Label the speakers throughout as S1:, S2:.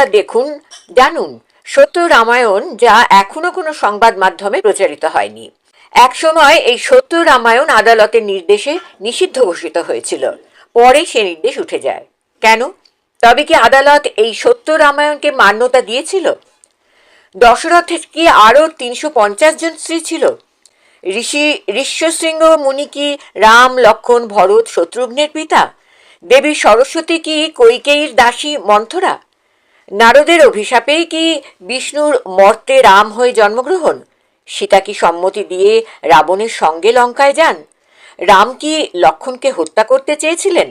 S1: রবিবার দেখুন, জানুন, সত্য রামায়ণ যা এখনও কোনো সংবাদ মাধ্যমে প্রচারিত হয়নি। একসময় এই সত্য রামায়ণ আদালতের নির্দেশে নিষিদ্ধ ঘোষিত হয়েছিল। পরে সে নির্দেশ উঠে যায়। কেন? তবে কি আদালত এই সত্য রামায়ণকে মান্যতা দিয়েছিল? দশরথের কি আরও তিনশো পঞ্চাশ জন স্ত্রী ছিল? ঋষি ঋষ্যশৃঙ্গ মুনি কি রাম, লক্ষণ, ভরত, শত্রুঘ্নের পিতা? দেবী সরস্বতী কি কৈকেয়ীর দাসী মন্থরা? নারদের অভিশাপেই কি বিষ্ণুর মর্তে রাম হয়ে জন্মগ্রহণ? সীতা কি সম্মতি দিয়ে রাবণের সঙ্গে লঙ্কায় যান? রাম কি লক্ষণকে হত্যা করতে চেয়েছিলেন?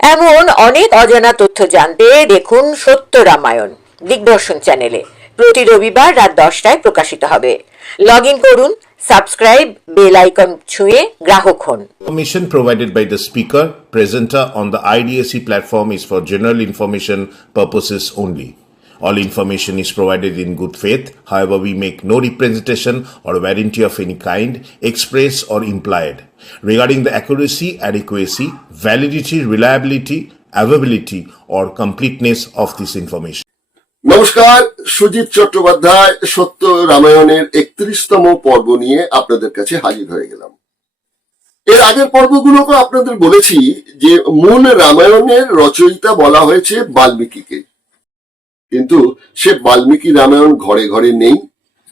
S1: এমন অনেক অজানা তথ্য জানতে দেখুন সত্য রামায়ণ, দিগদর্শন চ্যানেলে। প্রতি রবিবার রাত দশটায় প্রকাশিত হবে। লগ করুন সাবস্ক্রাইব বেল আইকন ছুঁয়ে গ্রাহক হন
S2: Information provided by the speaker, presenter on the IDSC platform is for general information purposes only. All information is provided in good faith. However, we make no representation or warranty of any kind, express or implied, regarding the accuracy, adequacy, validity, reliability, availability, or completeness of this information.
S3: নমস্কার, সুজিত চট্টোপাধ্যায়, সত্য রামায়ণের একত্রিশতম পর্ব নিয়ে আপনাদের কাছে হাজির হয়ে গেলাম। এর আগের পর্বগুলোকে আপনাদের বলেছি যে মূল রামায়ণের রচয়িতা বলা হয়েছে বাল্মীকিকে। কিন্তু সে বাল্মীকি রামায়ণ ঘরে ঘরে নেই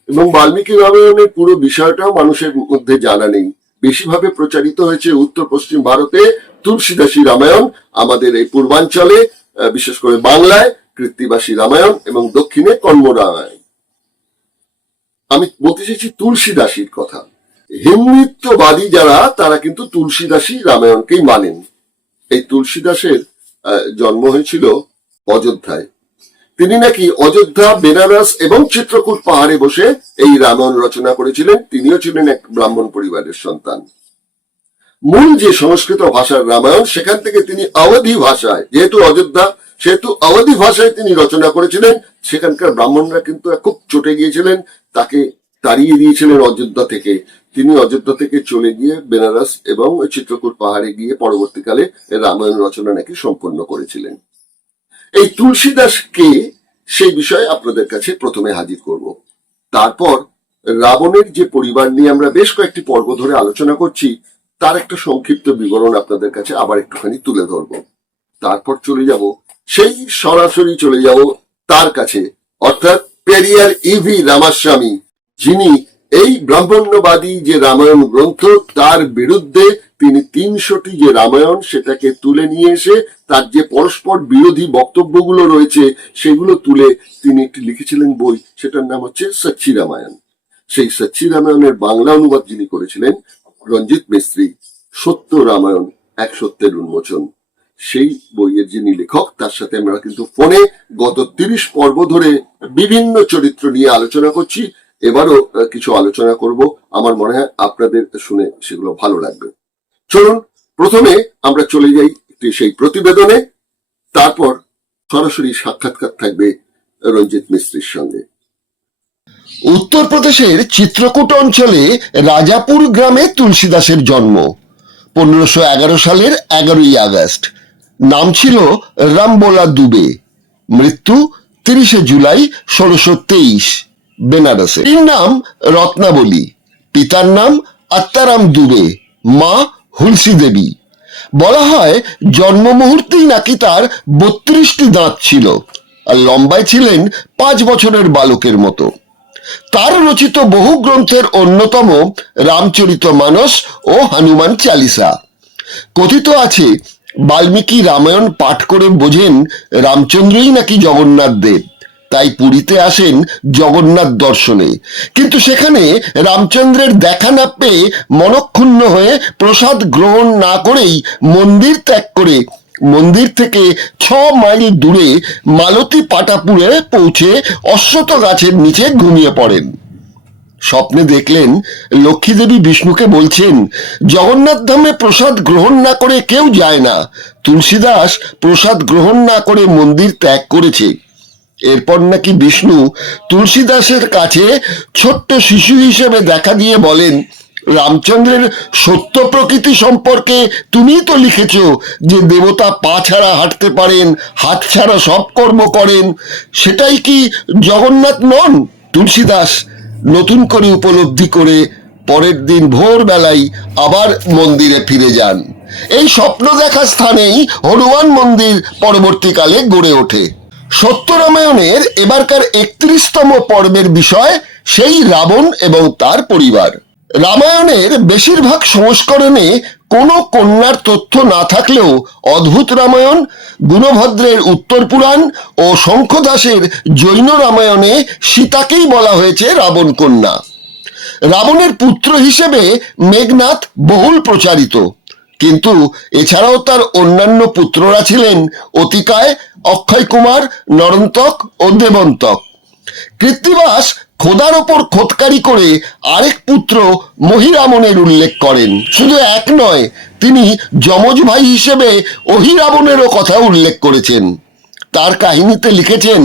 S3: এবং বাল্মীকি রামায়ণের পুরো বিষয়টাও মানুষের মধ্যে জানা নেই। বেশিভাবে প্রচারিত হয়েছে উত্তর পশ্চিম ভারতে তুলসীদাসী রামায়ণ, আমাদের এই পূর্বাঞ্চলে বিশেষ করে বাংলায় কৃত্তিবাসী রামায়ণ এবং দক্ষিণে কর্ম রামায়ণ আমি বলতে চাইছি তুলসীদাসীর কথা। হিন্দুত্ববাদী যারা তারা কিন্তু তুলসীদাসী রামায়ণকেই মানেন। এই তুলসীদাসের আহ, জন্ম হয়েছিল অযোধ্যায়। তিনি নাকি অযোধ্যা বেনারস এবং চিত্রকূট পাহাড়ে বসে এই রামায়ণ রচনা করেছিলেন। তিনিও ছিলেন এক ব্রাহ্মণ পরিবারের সন্তান। মূল যে সংস্কৃত ভাষার রামায়ণ সেখান থেকে তিনি অবধি ভাষায় যেহেতু অযোধ্যা সেহেতু অবধি ভাষায় তিনি রচনা করেছিলেন, সেখানকার ব্রাহ্মণরা কিন্তু খুব চটে গিয়েছিলেন, তাকে তাড়িয়ে দিয়েছিলেন অযোধ্যা থেকে। তিনি অযোধ্যা থেকে চলে গিয়ে বেনারস এবং চিত্রকূট পাহাড়ে গিয়ে পরবর্তীকালে রামায়ণ রচনা নাকি সম্পন্ন করেছিলেন। এই তুলসীদাস কে, সেই বিষয়ে আপনাদের কাছে প্রথমে হাজির করব। তারপর রাবণের যে পরিবার নিয়ে আমরা বেশ কয়েকটি পর্ব ধরে আলোচনা করছি, তার একটা সংক্ষিপ্ত বিবরণ আপনাদের কাছে আবার একটুখানি তুলে ধরব। তারপর চলে যাব সেই সরাসরি চলে যাব তার কাছে, অর্থাৎ পেরিয়ার ইভি রামাস্বামী, যিনি এই ব্রাহ্মণ্যবাদী যে রামায়ণ গ্রন্থ, তার বিরুদ্ধে তিনি তিনশোটি যে রামায়ণ সেটাকে তুলে নিয়ে এসে, তার যে পরস্পর বিরোধী বক্তব্যগুলো রয়েছে, সেগুলো তুলে তিনি একটি লিখেছিলেন বই, সেটার নাম হচ্ছে সচ্চি রামায়ণ। সেই সচ্চি রামায়ণের বাংলা অনুবাদ যিনি করেছিলেন, রঞ্জিত মিস্ত্রি, সত্য রামায়ণ, এক সত্যের উন্মোচন। সেই বইয়ের যিনি লেখক, তার সাথে আমরা কিন্তু ফোনে গত তিরিশ পর্ব ধরে বিভিন্ন চরিত্র নিয়ে আলোচনা করছি। এবারও কিছু আলোচনা করব। আমার মনে হয় আপনাদের শুনে সেগুলো ভালো লাগবে। চলুন, প্রথমে আমরা চলে যাই একটি সেই প্রতিবেদনে। তারপর সরাসরি সাক্ষাৎকার থাকবে রঞ্জিত মিস্ত্রির সঙ্গে।
S4: উত্তরপ্রদেশের চিত্রকূট অঞ্চলে রাজাপুর গ্রামে তুলসীদাসের জন্ম, পনেরোশো সালের এগারোই আগস্ট। নাম ছিল রামবোলা দুবে। মৃত্যু তিরিশে জুলাই ষোলোশো তেইশ বেনারসে। নাম রত্নাবলী। পিতার নাম আত্মারাম দুবে। মা হুলসি দেবী। বলা হয় জন্ম মুহূর্তেই নাকি তার বত্রিশটি দাঁত ছিল। আর লম্বায় ছিলেন পাঁচ বছরের বালকের মতো। তার রচিত বহু গ্রন্থের অন্যতম রামচরিত মানস ও হনুমান চালিসা। কথিত আছে বাল্মীকি রামায়ণ পাঠ করে বোঝেন রামচন্দ্রই নাকি জগন্নাথ দেব। তাই পুরীতে আসেন জগন্নাথ দর্শনে। কিন্তু সেখানে রামচন্দ্রের দেখা না পেয়ে মনক্ষুণ্ণ হয়ে প্রসাদ গ্রহণ না করেই মন্দির ত্যাগ করে মন্দির থেকে ছ মাইল দূরে মালতী পাটাপুরে পৌঁছে অশ্বত গাছের নিচে ঘুমিয়ে পড়েন। স্বপ্নে দেখলেন লক্ষ্মীদেবী বিষ্ণুকে বলছেন, জগন্নাথ ধামে প্রসাদ গ্রহণ না করে কেউ যায় না। তুলসীদাস প্রসাদ গ্রহণ না করে মন্দির ত্যাগ করেছে। এরপর নাকি বিষ্ণু তুলসীদাসের কাছে ছোট্ট শিশু হিসেবে দেখা দিয়ে বলেন,
S3: রামচন্দ্রের সত্য প্রকৃতি সম্পর্কে তুমিই তো লিখেছ যে দেবতা পা ছাড়া হাঁটতে পারেন, হাত ছাড়া সব কর্ম করেন। সেটাই কি জগন্নাথ নন? তুলসীদাস নতুন করে উপলব্ধি করে পরের দিন ভোরবেলায় আবার মন্দিরে ফিরে যান। এই স্বপ্ন দেখা স্থানেই হনুমান মন্দির পরবর্তীকালে গড়ে ওঠে। সত্যরামায়ণের এবারকার একত্রিশতম পর্বের বিষয় সেই রাবণ এবং তার পরিবার। রামায়ণের বেশিরভাগ সংস্করণে কোনো কন্যার তথ্য না থাকলেও অদ্ভুত রামায়ণ, গুণভদ্রের উত্তর পুরাণ ও শঙ্খদাসের জৈন রামায়ণে সীতাকেই বলা হয়েছে রাবণ কন্যা। রাবণের পুত্র হিসেবে মেঘনাথ বহুল প্রচারিত। কিন্তু এছাড়াও তার অন্যান্য পুত্ররা ছিলেন অতিকায় অক্ষয় কুমার নরন্তক ও দেবন্তক। কৃত্তিবাস খোদার ওপর খোদকারি করে আরেক পুত্র মহিরামনের উল্লেখ করেন। শুধু এক নয়, তিনি যমজ ভাই হিসেবে অহিরাবণেরও কথা উল্লেখ করেছেন। তার কাহিনীতে লিখেছেন,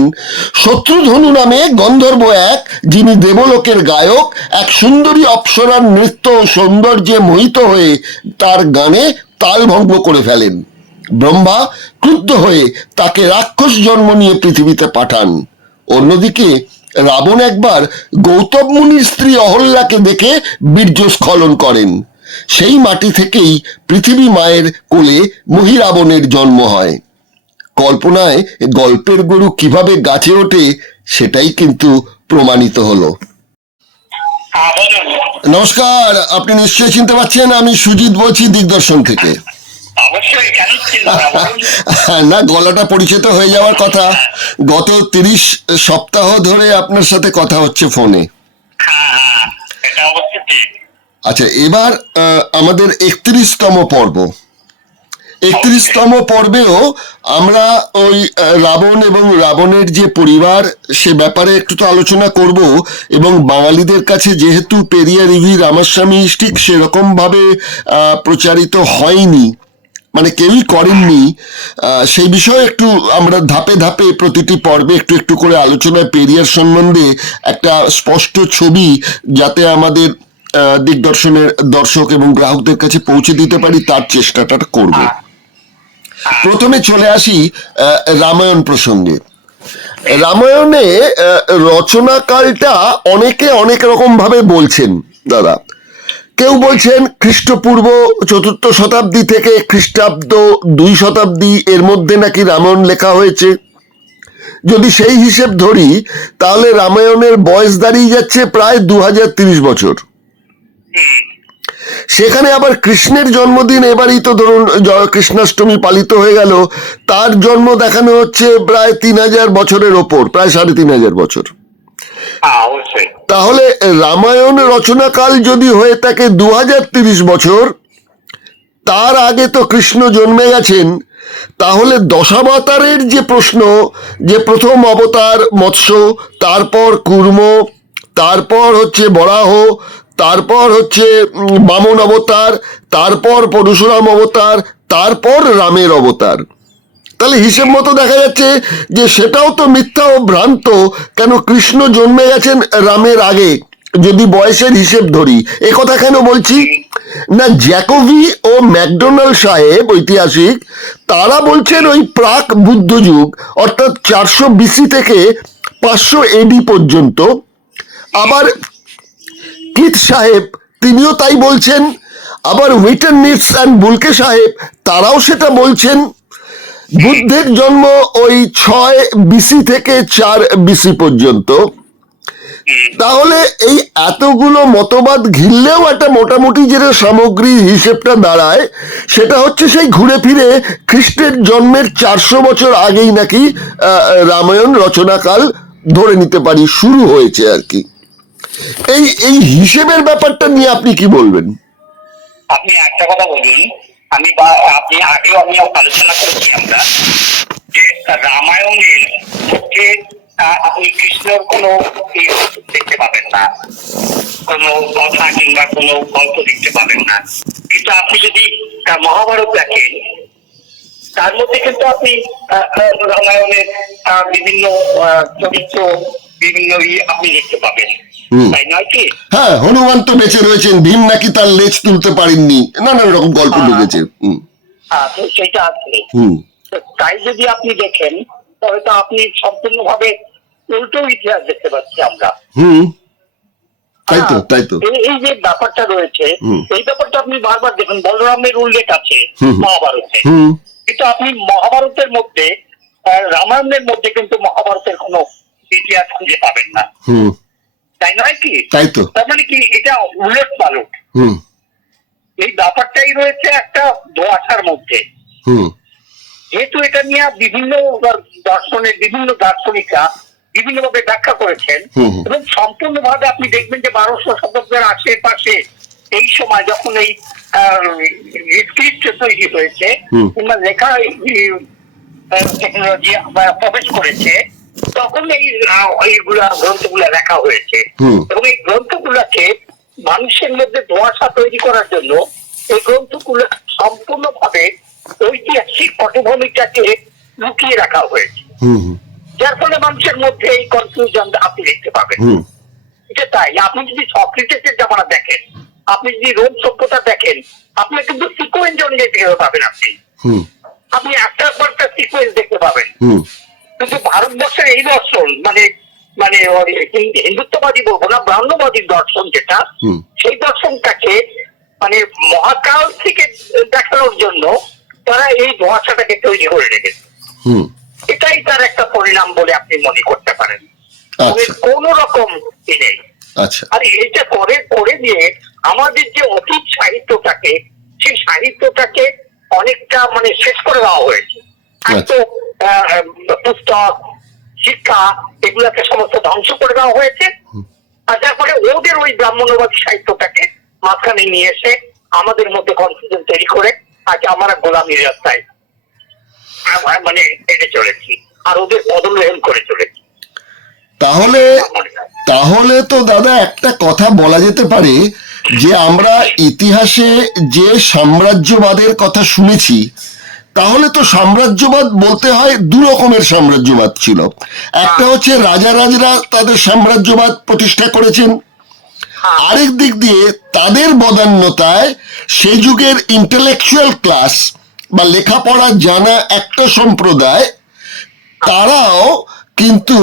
S3: শত্রুধনু নামে গন্ধর্ব এক, যিনি দেবলোকের গায়ক, এক সুন্দরী অপ্সরার নৃত্য ও সৌন্দর্যে মোহিত হয়ে তার গানে তাল ভঙ্গ করে ফেলেন। ব্রহ্মা ক্রুদ্ধ হয়ে তাকে রাক্ষস জন্ম নিয়ে পৃথিবীতে পাঠান। অন্যদিকে রাবণ একবার গৌতম মুনির স্ত্রী অহল্যাকে দেখে বীর্যস্খলন করেন। সেই মাটি থেকেই পৃথিবী মায়ের কোলে মহিরাবণের জন্ম হয়। কল্পনায় গল্পের গরু কীভাবে গাছে ওঠে সেটাই কিন্তু প্রমাণিত হলো। নমস্কার আপনি নিশ্চয়ই চিনতে পারছেন আমি সুজিত বলছি দিগদর্শন থেকে।
S5: না?
S3: গলাটা পরিচিত হয়ে যাওয়ার কথা। গত তিরিশ সপ্তাহ ধরে আপনার সাথে কথা হচ্ছে ফোনে।
S5: হ্যাঁ হ্যাঁ
S3: আচ্ছা এবার আমাদের একত্রিশতম পর্ব। একত্রিশতম পর্বেও আমরা ওই রাবণ এবং রাবণের যে পরিবার সে ব্যাপারে একটু তো আলোচনা করব এবং বাঙালিদের কাছে যেহেতু পেরিয়া রিভি রামাস্বামী ঠিক সেরকম ভাবে আহ, প্রচারিত হয়নি। মানে কেউই করেননি আহ, সেই বিষয়ে একটু আমরা ধাপে ধাপে প্রতিটি পর্বে একটু একটু করে আলোচনায় পেরিয়ার সম্বন্ধে একটা স্পষ্ট ছবি যাতে আমাদের দিগদর্শনের দর্শক এবং গ্রাহকদের কাছে পৌঁছে দিতে পারি তার চেষ্টাটা করব। প্রথমে চলে আসি আহ, রামায়ণ প্রসঙ্গে। রামায়ণে রচনাকালটা অনেকে অনেক রকম ভাবে বলছেন দাদা। কেউ বলছেন খ্রিস্টপূর্ব চতুর্থ শতাব্দী থেকে খ্রিস্টাব্দ দুই শতাব্দী, এর মধ্যে নাকি রামায়ণ লেখা হয়েছে। যদি সেই হিসেব ধরি, তাহলে রামায়ণের বয়স দাঁড়িয়ে যাচ্ছে প্রায় দু বছর। সেখানে আবার কৃষ্ণের জন্মদিন এবারই তো ধরুন কৃষ্ণাষ্টমী পালিত হয়ে গেল, তার জন্ম দেখানো হচ্ছে প্রায় তিন হাজার বছরের ওপর, প্রায় সাড়ে তিন হাজার বছর। তাহলে রামায়ণ রচনাকাল যদি হয়ে থাকে দু বছর, তার আগে তো কৃষ্ণ জন্মে গেছেন, তাহলে দশাবতারের যে প্রশ্ন, যে প্রথম অবতার মৎস্য, তারপর কুর্ম, তারপর হচ্ছে বরাহ, তারপর হচ্ছে বামন অবতার, তারপর পরশুরাম অবতার, তারপর রামের অবতার। তাহলে হিসেব মতো দেখা যাচ্ছে যে সেটাও তো মিথ্যা ও ভ্রান্ত। কেন কৃষ্ণ জন্মে গেছেন রামের আগে? যদি বয়সের হিসেব ধরি, এ কথা কেন বলছি? না, জ্যাকোভি ও ম্যাকডোনাল্ড সাহেব, ঐতিহাসিক, তারা বলছেন ওই প্রাক বুদ্ধ যুগ, অর্থাৎ চারশো বিসি থেকে পাঁচশো এডি পর্যন্ত। আবার কিথ সাহেব, তিনিও তাই বলছেন। আবার উইটার নিটস অ্যান্ড বুলকে সাহেব, তারাও সেটা বলছেন। বুদ্ধের জন্ম ওই ছয় বিসি থেকে চার বিসি পর্যন্ত। তাহলে এই এতগুলো মতবাদ ঘিরলেও একটা মোটামুটি যেটা সামগ্রী হিসেবটা দাঁড়ায়, সেটা হচ্ছে সেই ঘুরে ফিরে খ্রিস্টের জন্মের চারশো বছর আগেই নাকি রামায়ণ রচনাকাল ধরে নিতে পারি, শুরু হয়েছে আর কি। এই এই হিসেবের ব্যাপারটা নিয়ে আপনি কি বলবেন?
S5: আপনি একটা কথা বলুন আমি বা, আপনি আগেও আমি আলোচনা করেছি আমরা যে রামায়ণের মধ্যে আপনি কৃষ্ণর কোনো দেখতে পাবেন না। কোনো কথা কিংবা কোনো গল্প দেখতে পাবেন না। কিন্তু আপনি যদি মহাভারত দেখেন, তার মধ্যে কিন্তু আপনি রামায়ণের বিভিন্ন চরিত্র বিভিন্ন ইয়ে আপনি দেখতে পাবেন। তাই নয় কি?
S3: হ্যাঁ হনুমান তো বেঁচে রয়েছেন ভীম নাকি তার লেজ তুলতে পারেননি। নানান রকম গল্প
S5: হ্যাঁ। হ্যাঁ তো সেটা আছে। তাই যদি আপনি দেখেন তবে তো আপনি সম্পূর্ণভাবে উল্টো ইতিহাস দেখতে পাচ্ছি আমরা।
S3: হুম। তাই তো
S5: হ্যাঁ,
S3: তাই তো।
S5: এই- যে ব্যাপারটা রয়েছে এই ব্যাপারটা আপনি বারবার দেখুন বলরামের উল্লেখ আছে মহাভারতে। কিন্তু আপনি মহাভারতের মধ্যে রামায়ণের মধ্যে কিন্তু মহাভারতের কোনো ইতিহাস খুঁজে পাবেন না। তাই নয় কি?
S3: তাই তো।
S5: তার মানে কি এটা উল্লেখ পালট। এই ব্যাপারটাই রয়েছে একটা ধোঁয়াশার মধ্যে। যেহেতু এটা নিয়ে বিভিন্ন দর্শনের বিভিন্ন দার্শনিকরা বিভিন্ন ভাবে ব্যাখ্যা করেছেন। এবং সম্পূর্ণভাবে আপনি দেখবেন যে বারোশো শতাব্দের আশেপাশে এই সময় যখন এই স্ক্রিপ্ট তৈরি হয়েছে কিংবা লেখা টেকনোলজি প্রবেশ করেছে তখন এই এইগুলা গ্রন্থগুলা লেখা হয়েছে। এবং এই গ্রন্থগুলাকে মানুষের মধ্যে ধোঁয়াশা তৈরি করার জন্য এই গ্রন্থগুলো সম্পূর্ণভাবে ঐতিহাসিক পটভূমিটাকে লুকিয়ে রাখা হয়েছে। যার ফলে মানুষের মধ্যে এই কনফিউশন আপনি দেখতে পাবেন। এটা তাই আপনি যদি সক্রিটেসের জামানা দেখেন আপনি যদি রোম সভ্যতা দেখেন আপনি কিন্তু সিকোয়েন্স অনুযায়ী দেখতে পাবেন আপনি। আপনি একটার পর একটা সিকোয়েন্স দেখতে পাবেন। কিন্তু ভারতবর্ষের এই দর্শন মানে মানে হিন্দুত্ববাদী বলব না ব্রাহ্মবাদী দর্শন যেটা সেই দর্শনটাকে মানে মহাকাল থেকে দেখানোর জন্য তারা এই ধোঁয়াশাটাকে তৈরি করে রেখেছে। এটাই তার একটা পরিণাম বলে আপনি মনে করতে পারেন।
S3: আচ্ছা।
S5: কোন রকম নেই।
S3: আচ্ছা।
S5: আর এটা করে করে দিয়ে আমাদের যে অতীত সাহিত্যটাকে সেই সাহিত্যটাকে অনেকটা মানে শেষ করে দেওয়া হয়েছে। আহ, পুস্তক শিক্ষা এগুলাকে সমস্ত ধ্বংস করে দেওয়া হয়েছে। আর তারপরে ওদের ওই ব্রাহ্মণবাদী সাহিত্যটাকে মাঝখানে নিয়ে এসে আমাদের মধ্যে কনফিউশন তৈরি করে আজ আমরা গোলামির রাস্তায় মানে হেঁটে চলেছি। আর ওদের পদগ্রহণ করে চলেছি।
S3: তাহলে। তাহলে তো দাদা একটা কথা বলা যেতে পারে যে আমরা ইতিহাসে যে সাম্রাজ্যবাদের কথা শুনেছি তাহলে তো সাম্রাজ্যবাদ বলতে হয় দু রকমের সাম্রাজ্যবাদ ছিল। একটা হচ্ছে রাজা রাজরা তাদের সাম্রাজ্যবাদ প্রতিষ্ঠা করেছেন। আরেক দিক দিয়ে তাদের বদান্যতায় সেই যুগের ইন্টেলেকচুয়াল ক্লাস বা লেখাপড়া জানা একটা সম্প্রদায় তারাও কিন্তু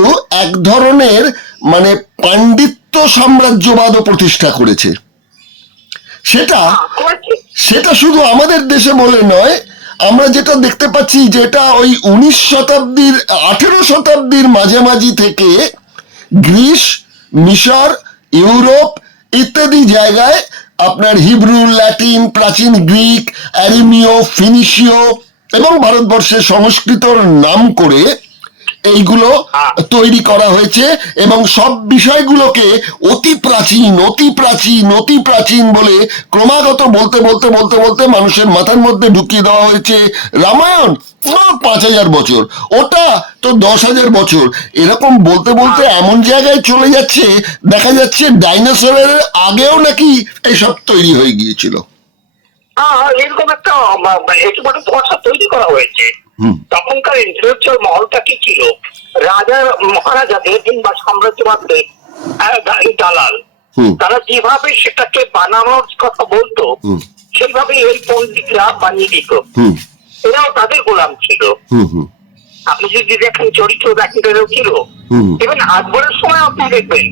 S3: এক ধরনের মানে পাণ্ডিত্য সাম্রাজ্যবাদও প্রতিষ্ঠা করেছে। সেটা সেটা শুধু আমাদের দেশে বলে নয় আমরা যেটা দেখতে পাচ্ছি যেটা ওই উনিশ শতাব্দীর, আঠেরো শতাব্দীর মাঝামাঝি থেকে গ্রিস, মিশর, ইউরোপ ইত্যাদি জায়গায় আপনার হিব্রু, ল্যাটিন, প্রাচীন গ্রিক অ্যারিমিও ফিনিশীয় এবং ভারতবর্ষের সংস্কৃতর নাম করে এইগুলো তৈরি করা হয়েছে এবং সব বিষয়গুলোকে অতি প্রাচীন অতি প্রাচীন অতি প্রাচীন বলে ক্রমাগত বলতে বলতে বলতে বলতে মানুষের মাথার মধ্যে ঢুকিয়ে দেওয়া হয়েছে রামায়ণ। পাঁচ হাজার বছর। ওটা তো দশ হাজার বছর। এরকম বলতে বলতে এমন জায়গায় চলে যাচ্ছে দেখা যাচ্ছে ডাইনোসরের আগেও নাকি এসব তৈরি হয়ে গিয়েছিল।
S5: হ্যাঁ এরকম একটা তৈরি করা হয়েছে। তখনকার ইন্টেলেকচুয়াল মহলটা কি ছিল? রাজা মহারাজাদের কিংবা সাম্রাজ্যবাদদের দালাল তারা যেভাবে সেটাকে বানানোর কথা বলতো। সেইভাবে এই পন্ডিতরা বানিয়ে দিত। এরাও তাদের গোলাম ছিল। আপনি যদি দেখেন চরিত্র দেখেন ছিল। ইভেন আকবরের সময় আপনি দেখবেন।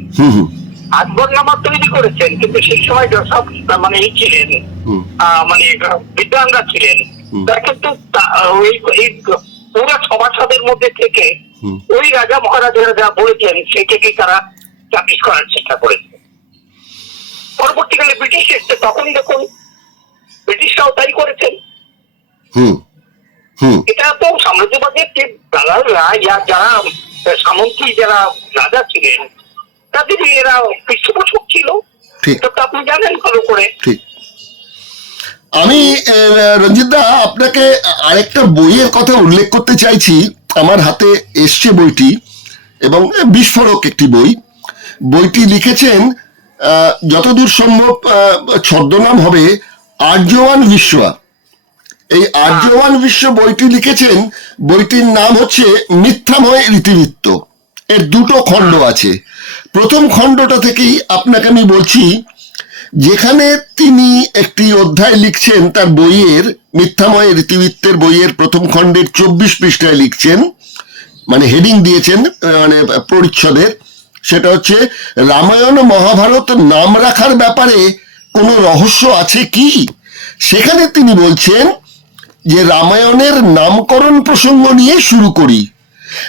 S5: আকবর নামা তৈরি করেছেন কিন্তু সেই সময় সব মানে ছিলেন আহ, মানে বিদ্যানরা ছিলেন। তারা কিন্তু ওই এই পুরো সভাসদের মধ্যে থেকে ওই রাজা মহারাজারা যা বলেছেন সেটাকেই তারা চাপিস করার চেষ্টা করেছে। পরবর্তীকালে ব্রিটিশ এসছে তখন দেখুন ব্রিটিশরাও তাই করেছেন। এটা তো সাম্রাজ্যবাদের যে দালালরা ইয়া যারা সামন্তী যারা রাজা ছিলেন তাদের এরা পৃষ্ঠপোষক ছিল। তো আপনি জানেন ভালো করে
S3: ঠিক। আমি রঞ্জিত দা, আপনাকে আরেকটা বইয়ের কথা উল্লেখ করতে চাইছি। আমার হাতে এসছে বইটি এবং বিস্ফোরক একটি বই। বইটি লিখেছেন যতদূর সম্ভব ছদ্মনাম হবে আর্যওয়ান বিশ্বয়া এই আর্যওয়ান বিশ্ব বইটি লিখেছেন, বইটির নাম হচ্ছে মিথ্যাময় রীতিবৃত্ত। এর দুটো খণ্ড আছে। প্রথম খণ্ডটা থেকেই আপনাকে আমি বলছি যেখানে তিনি একটি অধ্যায় লিখছেন, তার বইয়ের, মিথ্যাময় রীতিবৃত্তের বইয়ের প্রথম খণ্ডের চব্বিশ পৃষ্ঠায় লিখছেন মানে হেডিং দিয়েছেন মানে পরিচ্ছদের। সেটা হচ্ছে, রামায়ণ মহাভারত নাম রাখার ব্যাপারে কোনো রহস্য আছে কি? সেখানে তিনি বলছেন যে, রামায়ণের নামকরণ প্রসঙ্গ নিয়ে শুরু করি।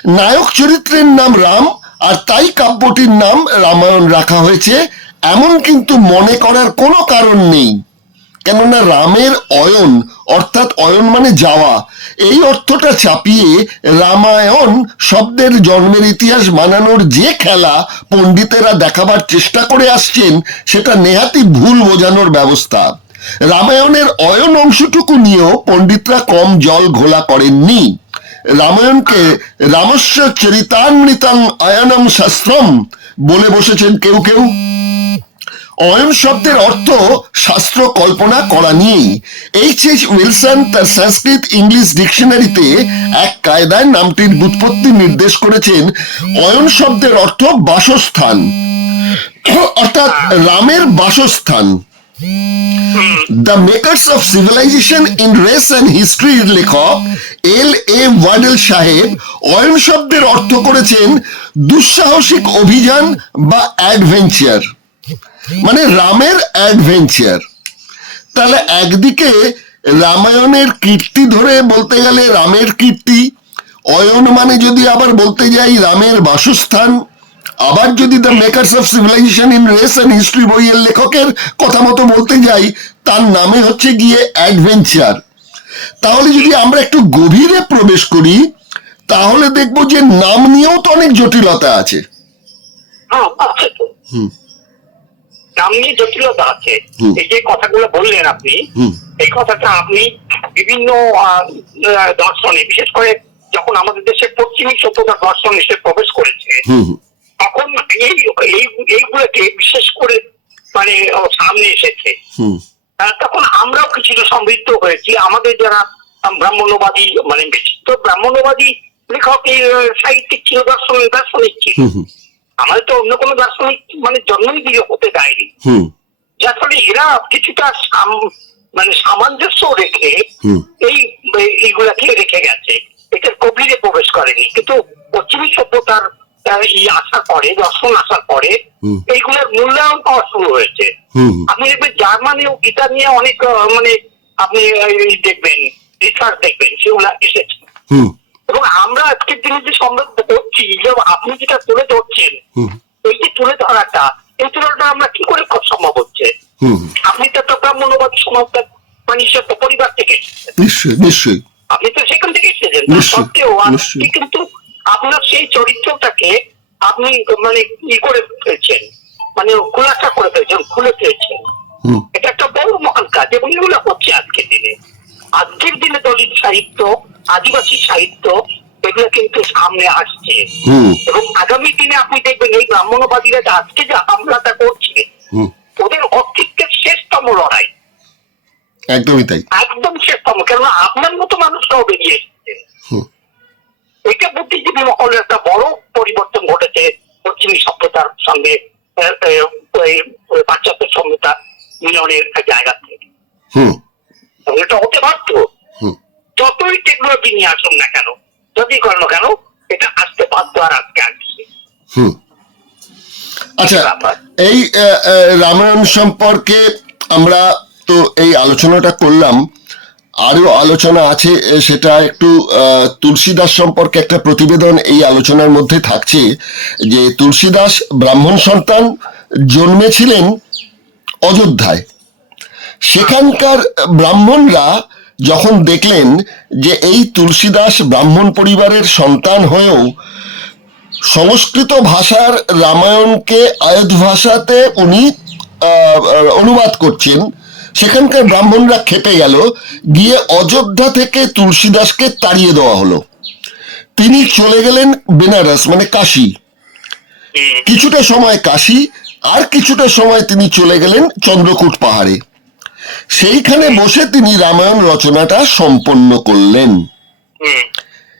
S3: নায়ক চরিত্রের নাম রাম, আর তাই কাব্যটির নাম রামায়ণ রাখা হয়েছে। এমন কিন্তু মনে করার কোনো কারণ নেই। কেননা রামের অয়ন, অর্থাৎ অয়ন মানে যাওয়া, এই অর্থটা চাপিয়ে রামায়ণ শব্দের জন্মের ইতিহাস বানানোর যে খেলা পণ্ডিতেরা দেখাবার চেষ্টা করে আসছেন, সেটা নেহাতি ভুল বোঝানোর ব্যবস্থা। রামায়ণের অয়ন অংশটুকু নিয়েও পণ্ডিতরা কম জল ঘোলা করেননি। রামায়ণকে রামস্য চরিতামৃতং অয়নম শাস্ত্রম বলে বসেছেন কেউ কেউ। অয়ন শব্দের অর্থ শাস্ত্র কল্পনা করা নিয়েই এইচ এইচ উইলসন তার সংস্কৃত ইংলিশ ডিকশনারিতে এক কায়দায় নামটির বুৎপত্তি নির্দেশ করেছেন, অয়ন শব্দের অর্থ বাসস্থান। অর্থাৎ রামের বাসস্থান। The makers of civilization in race and হিস্ট্রির লেখক এল এ ওয়াডেল সাহেব অয়ন শব্দের অর্থ করেছেন দুঃসাহসিক অভিযান বা অ্যাডভেঞ্চার মানে রামের অ্যাডভেঞ্চার তাহলে একদিকে রামায়ণের কীর্তি ধরে বলতে গেলে রামের কীর্তি অয়ন মানে যদি আবার বলতে যাই রামের বাসস্থান আবার যদি the makers of civilization in race and history বইয়ের লেখকের কথা মতো বলতে যাই তার নামে হচ্ছে গিয়ে অ্যাডভেঞ্চার তাহলে যদি আমরা একটু গভীরে প্রবেশ করি তাহলে দেখব যে নাম নিয়েও তো অনেক জটিলতা আছে।
S5: হ্যাঁ নাম নিয়ে জটিলতা আছে। এই যে কথাগুলো বললেন আপনি এই কথাটা আপনি বিভিন্ন দর্শনে বিশেষ করে যখন আমাদের দেশে পশ্চিমী সভ্যতার দর্শন এসে প্রবেশ করেছে তখন এই এই- এইগুলোকে বিশেষ করে মানে সামনে এসেছে। তখন আমরাও কিছুটা সমৃদ্ধ হয়েছি। আমাদের যারা ব্রাহ্মণ্যবাদী মানে বেশি তো ব্রাহ্মণ্যবাদী লেখক এই সাহিত্যিক ছিল দর্শন দার্শনিক ছিল আমাদের তো অন্য কোনো দার্শনিক মানে জন্মই দিয়ে হতে দেয়নি। যার ফলে এরা কিছুটা মানে সামঞ্জস্য রেখে। এই এইগুলাকে রেখে গেছে। এটার গভীরে প্রবেশ করেনি। কিন্তু পশ্চিমী সভ্যতার ই আসার পরে দর্শন আসার পরে। এইগুলোর মূল্যায়ন পাওয়া শুরু হয়েছে। আপনি দেখবেন জার্মানি ও গীতা নিয়ে অনেক মানে আপনি দেখবেন রিসার্চ দেখবেন সেগুলা এসেছে। এবং আমরা আজকের দিনে যে সমৃদ্ধ করছি যে আপনি যেটা তুলে ধরছেন এই যে তুলে ধরাটা এই তুলনাটা আমরা কি করে সম্ভব হচ্ছে? আপনি তো একটা ব্রাহ্মণবাদী পরিবার থেকে এসেছেন।
S3: নিশ্চয়ই নিশ্চয়ই।
S5: আপনি তো সেখান থেকে এসেছেন। সত্ত্বেও আপনি কিন্তু আপনার সেই চরিত্রটাকে আপনি মানে ই করে ফেলছেন মানে খোলাসা করে ফেলছেন খুলে ফেলছেন। এটা একটা বড় মহান কাজ এবং এগুলো হচ্ছে আজকের দিনে। আজকের দিনে দলিত সাহিত্য আদিবাসী সাহিত্য এগুলো কিন্তু সামনে আসছে। এবং আগামী দিনে আপনি দেখবেন এই ব্রাহ্মণবাদীরা আজকে যে হামলাটা করছে ওদের অস্তিত্বের শেষতম লড়াই।
S3: একদমই তাই।
S5: একদম শেষতম কেননা আপনার মতো মানুষরাও বেরিয়ে এসেছে। এটা বুদ্ধিজীবী মহলের একটা বড় পরিবর্তন ঘটেছে পশ্চিমী সভ্যতার সঙ্গে পাশ্চাত্য সভ্যতা মিলনের জায়গা থেকে। এটা হতে পারত। যতই টেকনোলজি নিয়ে আসুন না কেন যদি করেন না কেন এটা আসতে বাধ্য আর আজকে আসছে
S3: আচ্ছা এই রামায়ণ সম্পর্কে আমরা তো এই আলোচনাটা করলাম। আরও আলোচনা আছে সেটা একটু আহ, তুলসীদাস সম্পর্কে একটা প্রতিবেদন এই আলোচনার মধ্যে থাকছে যে তুলসীদাস ব্রাহ্মণ সন্তান জন্মেছিলেন অযোধ্যায়। সেখানকার ব্রাহ্মণরা যখন দেখলেন যে এই তুলসীদাস ব্রাহ্মণ পরিবারের সন্তান হয়েও সংস্কৃত ভাষার রামায়ণকে আয়ত ভাষাতে উনি আহ, অনুবাদ করছেন সেখানকার ব্রাহ্মণরা খেপে গেল গিয়ে অযোধ্যা থেকে তুলসীদাসকে তাড়িয়ে দেওয়া হলো। তিনি চলে গেলেন বেনারস মানে কাশী। কিছুটা সময় কাশী আর কিছুটা সময় তিনি চলে গেলেন চন্দ্রকূট পাহাড়ে। সেইখানে বসে তিনি রামায়ণ রচনাটা সম্পন্ন করলেন।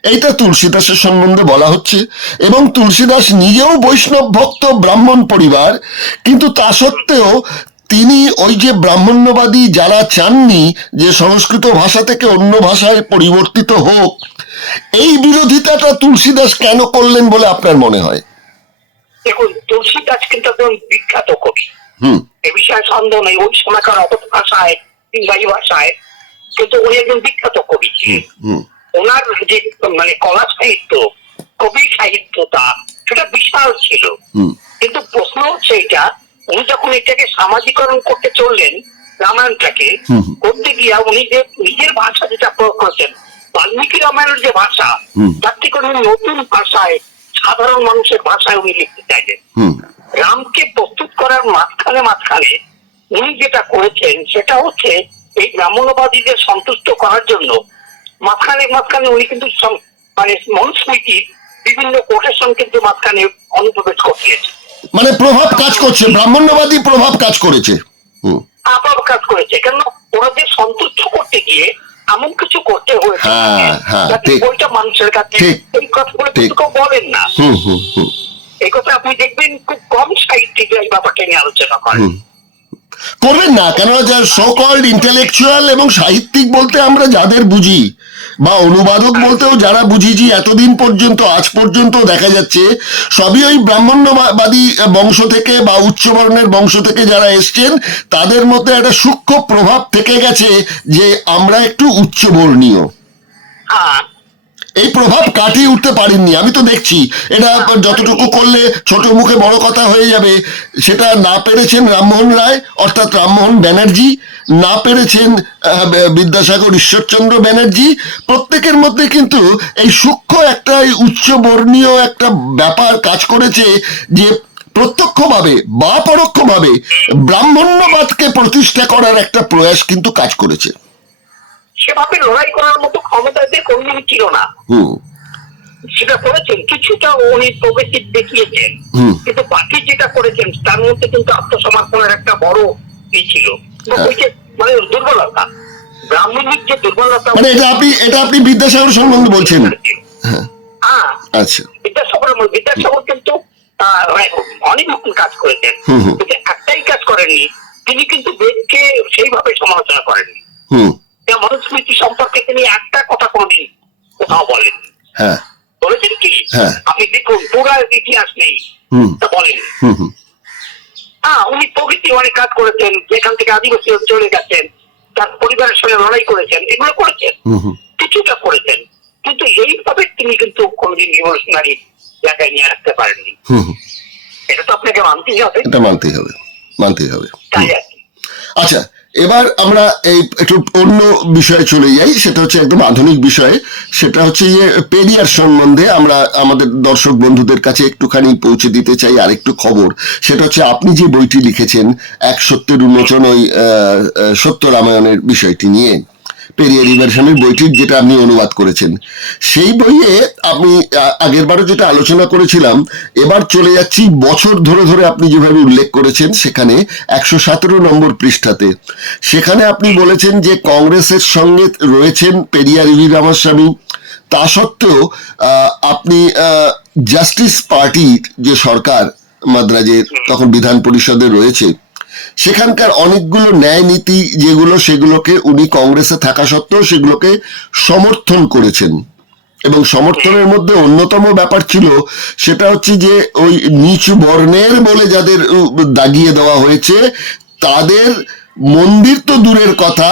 S3: এইটা তুলসীদাসের সম্বন্ধে বলা হচ্ছে এবং তুলসীদাস নিজেও বৈষ্ণব ভক্ত ব্রাহ্মণ পরিবার কিন্তু তা সত্ত্বেও তিনি ওই যে ব্রাহ্মণ্যবাদী যারা চাননি যে সংস্কৃত ভাষা থেকে অন্য ভাষায় পরিবর্তিত হোক এই বিরোধিতাটা তুলসীদাস কেন করলেন বলে আপনার মনে হয়?
S5: দেখুন তুলসীদাস কিন্তু একজন বিখ্যাত কবি। এ বিষয়ে সন্দেহ নেই। ওই সময়কার ভাষায় ইংরাজি ভাষায় কিন্তু উনি একজন বিখ্যাত কবি ছিলেন ওনার যে মানে কলা সাহিত্য কবি সাহিত্যটা সেটা বিশাল ছিল। কিন্তু প্রশ্ন হচ্ছে এটা উনি যখন এটাকে সামাজিকরণ করতে চললেন রামায়ণটাকে। করতে গিয়া উনি যে নিজের ভাষা যেটা প্রয়োগ করেছেন বাল্মীকি রামায়ণের যে ভাষা তার থেকে উনি নতুন ভাষায় সাধারণ মানুষের ভাষায় উনি লিখতে চাইলেন। রামকে প্রস্তুত করার মাঝখানে মাঝখানে উনি যেটা করেছেন সেটা হচ্ছে এই ব্রাহ্মণবাদীদের সন্তুষ্ট করার জন্য মাঝখানে মাঝখানে উনি কিন্তু মানে মনুস্মৃতির বিভিন্ন কোটেশন কিন্তু মাঝখানে অনুপ্রবেশ করতেছে
S3: মানে প্রভাব কাজ করছে ব্রাহ্মণ্যবাদী প্রভাব কাজ করেছে।
S5: আপার কাজ করেছে কেন ওনাদের সন্তুষ্ট করতে গিয়ে এমন কিছু করতে হয়েছে
S3: হ্যাঁ, হ্যাঁ।
S5: বইটা মানুষের কাছে। এই কথাগুলো কিন্তু কেউ বলেন না।
S3: হুম হুম হুম।
S5: এই কথা আপনি দেখবেন খুব কম এই ব্যাপারটা নিয়ে আলোচনা করেন।
S3: করবেন না ইন্টেলেকচুয়াল এবং সাহিত্যিক বলতে আমরা যাদের বুঝি বা অনুবাদক বলতেও যারা বুঝিছি এতদিন পর্যন্ত আজ পর্যন্ত দেখা যাচ্ছে সবই ওই ব্রাহ্মণ্যবাদী বংশ থেকে বা উচ্চবর্ণের বংশ থেকে যারা এসছেন তাদের মধ্যে একটা সূক্ষ্ম প্রভাব থেকে গেছে যে আমরা একটু উচ্চবর্ণীয়।
S5: হ্যাঁ
S3: এই প্রভাব কাটিয়ে উঠতে পারেননি আমি তো দেখছি। এটা যতটুকু করলে ছোট মুখে বড় কথা হয়ে যাবে, সেটা না পেরেছেন রামমোহন রায়, অর্থাৎ রামমোহন ব্যানার্জি, না পেরেছেন বিদ্যাসাগর ঈশ্বরচন্দ্র ব্যানার্জি। প্রত্যেকের মধ্যে কিন্তু এই সূক্ষ্ম একটা উচ্চবর্ণীয় একটা ব্যাপার কাজ করেছে যে প্রত্যক্ষভাবে বা পরোক্ষভাবে ব্রাহ্মণ্যবাদকে প্রতিষ্ঠা করার একটা প্রয়াস কিন্তু কাজ করেছে।
S5: সেভাবে লড়াই করার মতো ক্ষমতা এদের কোনদিনই ছিল না। সেটা করেছেন কিছুটা উনি প্রগতি দেখিয়েছেন। কিন্তু বাকি যেটা করেছেন তার মধ্যে কিন্তু আত্মসমর্পণের একটা বড় ই ছিল।
S3: হ্যাঁ।
S5: মানে দুর্বলতা। ব্রাহ্মণিক যে দুর্বলতা
S3: মানে এটা আপনি এটা আপনি বিদ্যাসাগর সম্বন্ধে বলছেন। হ্যাঁ।
S5: হ্যাঁ।
S3: আচ্ছা।
S5: বিদ্যাসাগর বিদ্যাসাগর কিন্তু মানে অনেক রকম কাজ করেছেন। কিন্তু একটাই কাজ করেননি তিনি কিন্তু বেদকে সেইভাবে সমালোচনা করেননি।
S3: হুম।
S5: যা মনুস্মৃতি সম্পর্কে তিনি একটা কথা কোনদিন কোথাও বলেন
S3: হ্যাঁ।
S5: বলেছেন কি?
S3: হ্যাঁ।
S5: আপনি দেখুন পুরা ইতিহাস নেই। বলেন। হ্যাঁ উনি প্রকৃতি অনেক কাজ করেছেন যেখান থেকে আদিবাসী চলে গেছেন তার পরিবারের সঙ্গে লড়াই করেছেন এগুলো করেছেন। কিছুটা করেছেন। কিন্তু এইভাবে তিনি কিন্তু কোনদিন রিভলিউশনারি জায়গায় নিয়ে আসতে পারেননি। এটা তো আপনাকে মানতেই হবে।
S3: এটা মানতেই হবে মানতেই হবে। আচ্ছা এবার আমরা এই একটু অন্য বিষয়ে চলে যাই, সেটা হচ্ছে একদম আধুনিক বিষয়ে। সেটা হচ্ছে যে পেরিয়ার সম্বন্ধে আমরা আমাদের দর্শক বন্ধুদের কাছে একটুখানি পৌঁছে দিতে চাই, আরেকটু খবর। সেটা হচ্ছে আপনি যে বইটি লিখেছেন, এক সত্যের উন্মোচন ওই সত্য রামায়ণের বিষয়টি নিয়ে। পেরিয়ার ইভার্সনের বইটির যেটা আপনি অনুবাদ করেছেন সেই বইয়ে আপনি আগের বারও যেটা আলোচনা করেছিলাম এবার চলে যাচ্ছি বছর ধরে ধরে আপনি যেভাবে উল্লেখ করেছেন সেখানে একশো সতেরো নম্বর পৃষ্ঠাতে। সেখানে আপনি বলেছেন যে কংগ্রেসের সঙ্গে রয়েছেন পেরিয়ার ইভি রামাস্বামী। তা সত্ত্বেও আহ, আপনি জাস্টিস পার্টির যে সরকার মাদ্রাজের তখন বিধান পরিষদে রয়েছে সেখানকার অনেকগুলো ন্যায় নীতি যেগুলো, সেগুলোকে উনি কংগ্রেসে থাকা সত্ত্বেও সেগুলোকে সমর্থন করেছেন। এবং সমর্থনের মধ্যে অন্যতম ব্যাপার ছিল, সেটা হচ্ছে যে ওই নিচু বর্ণের বলে যাদের দাগিয়ে দেওয়া হয়েছে, তাদের মন্দির তো দূরের কথা,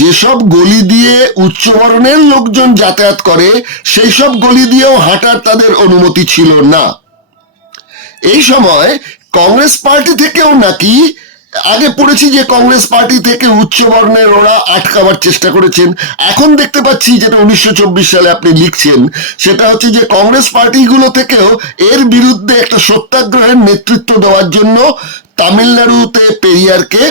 S3: যেসব গলি দিয়ে উচ্চবর্ণের লোকজন যাতায়াত করে সেই সব গলি দিয়েও হাঁটার তাদের অনুমতি ছিল না। এই সময় কংগ্রেস পার্টি থেকেও নাকি আগে পড়েছি যে কংগ্রেস পার্টি থেকে উচ্চ বর্ণের ওরা আটকাবার চেষ্টা করেছেন। এখন দেখতে পাচ্ছি যেটা উনিশশো চব্বিশ সালে আপনি লিখছেন, সেটা হচ্ছে যে কংগ্রেস পার্টিগুলো থেকেও এর বিরুদ্ধে একটা সত্যাগ্রহের নেতৃত্ব দেওয়ার জন্য তামিলনাড়ুতে পেরিয়ারকে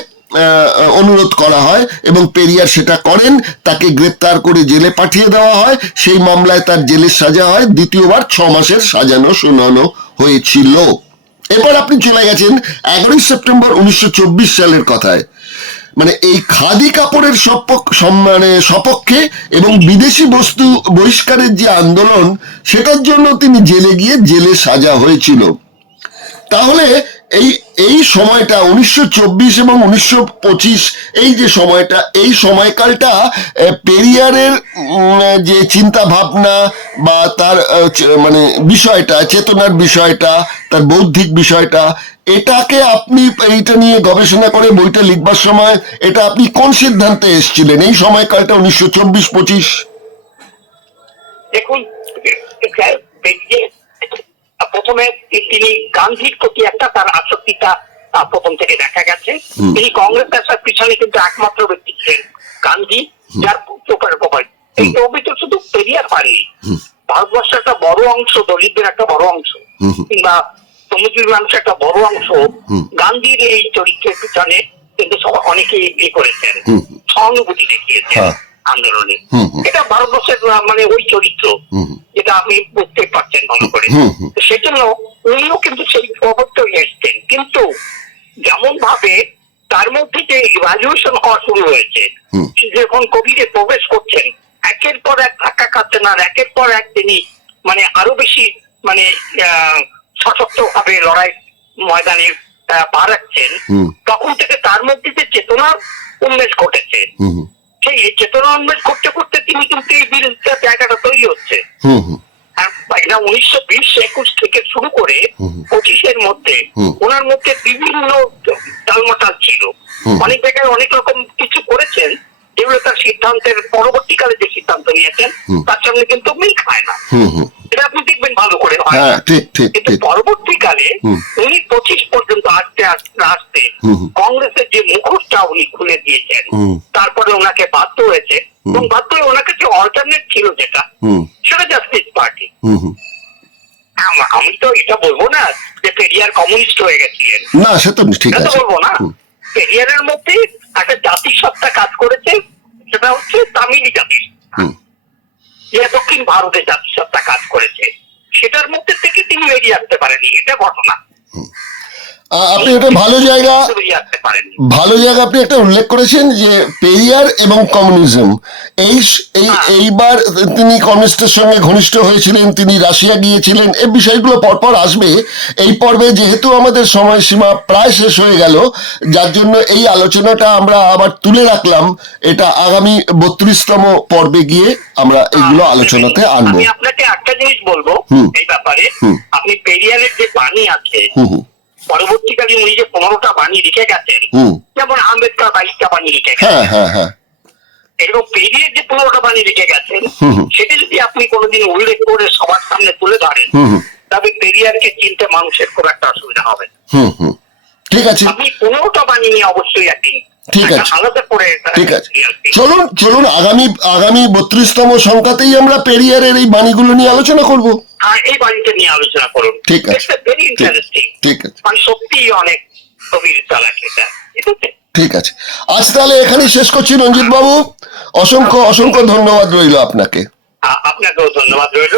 S3: অনুরোধ করা হয় এবং পেরিয়ার সেটা করেন, তাকে গ্রেপ্তার করে জেলে পাঠিয়ে দেওয়া হয়, সেই মামলায় তার জেলের সাজা হয়, দ্বিতীয়বার ছ মাসের সাজানো শোনানো হয়েছিল। এরপর আপনি চলে গেছেন এগারোই সেপ্টেম্বর উনিশশো চব্বিশ সালের কথায়। মানে এই খাদি কাপড়ের সম্মানে মানে সপক্ষে এবং বিদেশি বস্তু বহিষ্কারের যে আন্দোলন, সেটার জন্য তিনি জেলে গিয়ে জেলে সাজা হয়েছিল। তাহলে এই এই সময়টা উনিশশো চব্বিশ এবং উনিশশো পঁচিশ, এই যে সময়টা, এই সময়কালটা পেরিয়ারের যে চিন্তা ভাবনা বা তার মানে বিষয়টা, চেতনার বিষয়টা, তার বৌদ্ধিক বিষয়টা, এটাকে আপনি এইটা নিয়ে গবেষণা করে বইটা লিখবার সময় এটা আপনি কোন সিদ্ধান্তে এসেছিলেন? এই সময়কালটা উনিশশো চব্বিশ পঁচিশ।
S5: দেখুন প্রথমে তিনি গান্ধীর প্রতি একটা তার আসক্তিটা প্রথম থেকে দেখা গেছে। তিনি কংগ্রেস আসার পিছনে কিন্তু একমাত্র ব্যক্তি ছিলেন গান্ধী যার প্রকার প্রকার এই অভিযোগ শুধু পেরিয়ার পারেনি ভারতবর্ষের একটা বড় অংশ দলিতদের একটা বড় অংশ কিংবা শ্রমজীবী মানুষের একটা বড় অংশ গান্ধীর এই চরিত্রের পিছনে কিন্তু অনেকেই ইয়ে করেছেন। সহানুভূতি দেখিয়েছেন।
S3: হ্যাঁ।
S5: আন্দোলনে। এটা ভারতবর্ষের মানে ওই চরিত্র যেটা আপনি বুঝতে পারছেন মনে করে সেজন্য উনিও কিন্তু সেই প্রবর্তন এসছেন। কিন্তু যেমন ভাবে তার মধ্যে যে গ্রাজুয়েশন হওয়া শুরু হয়েছে যখন কবিরে প্রবেশ করছেন একের পর এক ধাক্কা খাচ্ছেন আর একের পর এক তিনি মানে আরও বেশি মানে সশক্ত ভাবে লড়াই ময়দানে রাখছেন তখন থেকে তার মধ্যে যে চেতনার উন্মেষ ঘটেছে সেই এই চেতনা উন্মেষ করতে করতে তিনি কিন্তু এই বিরোধিতা জায়গাটা তৈরি হচ্ছে। এটা উনিশশো বিশ একুশ থেকে শুরু করে পঁচিশের মধ্যে ওনার মধ্যে বিভিন্ন টালমাটাল ছিল। অনেক জায়গায় অনেক রকম কিছু করেছেন যেগুলো তার সিদ্ধান্তের পরবর্তীকালে যে সিদ্ধান্ত নিয়েছেন তার সঙ্গে কিন্তু মিল খায় না। এটা আপনি দেখবেন ভালো করে হয়। কিন্তু পরবর্তীকালে উনি পঁচিশ পর্যন্ত আসতে আসতে আসতে। কংগ্রেসের যে মুখোশটা উনি খুলে দিয়েছেন তারপরে ওনাকে বাধ্য হয়েছে। এবং বাধ্য হয়ে ওনাকে যে অল্টারনেট ছিল যেটা সেটা জাস্টিস পার্টি আমি তো এটা বলব না যে পেরিয়ার কমিউনিস্ট হয়ে গেছিলেন।
S3: না সে তো ঠিক আছে।
S5: বলব না। পেরিয়ারের মধ্যে একটা জাতিসত্তা কাজ করেছে সেটা হচ্ছে তামিলি জাতি। যে দক্ষিণ ভারতে জাতিসত্তা কাজ করেছে সেটার মধ্যে থেকে তিনি বেরিয়ে আসতে পারেনি এটা ঘটনা।
S3: আপনি এটা ভালো জায়গা ভালো জায়গা আপনি একটা উল্লেখ করেছেন যে পেরিয়ার এবং কমিউনিজম। এই এইবার তিনি কমিউনিস্টের সঙ্গে ঘনিষ্ঠ হয়েছিলেন তিনি রাশিয়া গিয়েছিলেন। এই বিষয়গুলো পরপর আসবে। এই পর্বে যেহেতু আমাদের সময়সীমা প্রায় শেষ হয়ে গেল যার জন্য এই আলোচনাটা আমরা আবার তুলে রাখলাম। এটা আগামী বত্রিশতম পর্বে গিয়ে আমরা এগুলো আলোচনাতে আনব।
S5: আপনাকে একটা জিনিস বলব। এই ব্যাপারে। আপনি পেরিয়ারের যে বাণী আছে
S3: হুম হুম।
S5: পরবর্তীকালে উনি যে পনেরোটা বাণী লিখে গেছেন যেমন আম্বেদকর বাইশটা বাণী লিখে গেছেন।
S3: হ্যাঁ হ্যাঁ হ্যাঁ।
S5: এরকম পেরিয়ার যে পনেরোটা বাণী লিখে গেছেন। সেটা যদি আপনি কোনোদিন উল্লেখ করে সবার সামনে তুলে ধরেন। তবে পেরিয়ারকে চিনতে মানুষের খুব একটা অসুবিধা হবে
S3: ঠিক আছে।
S5: আপনি পনেরোটা বাণী নিয়ে অবশ্যই একদিন
S3: ঠিক আছে। ঠিক আছে।
S5: ইয়ে
S3: চলুন চলুন আগামী আগামী বত্রিশতম সংখ্যাতেই আমরা পেরিয়ারের এই বাণীগুলো নিয়ে আলোচনা করব।
S5: আর এই বাণীটা নিয়ে আলোচনা করুন।
S3: ঠিক আছে। ঠিক- ঠিক আছে।
S5: মানে সত্যি অনেক কবির চালাক এটা ঠিক আছে?
S3: আজ তাহলে এখানেই শেষ করছি রঞ্জিত বাবু অসংখ্য অসংখ্য ধন্যবাদ রইল আপনাকে।
S5: আপনাকেও ধন্যবাদ রইল।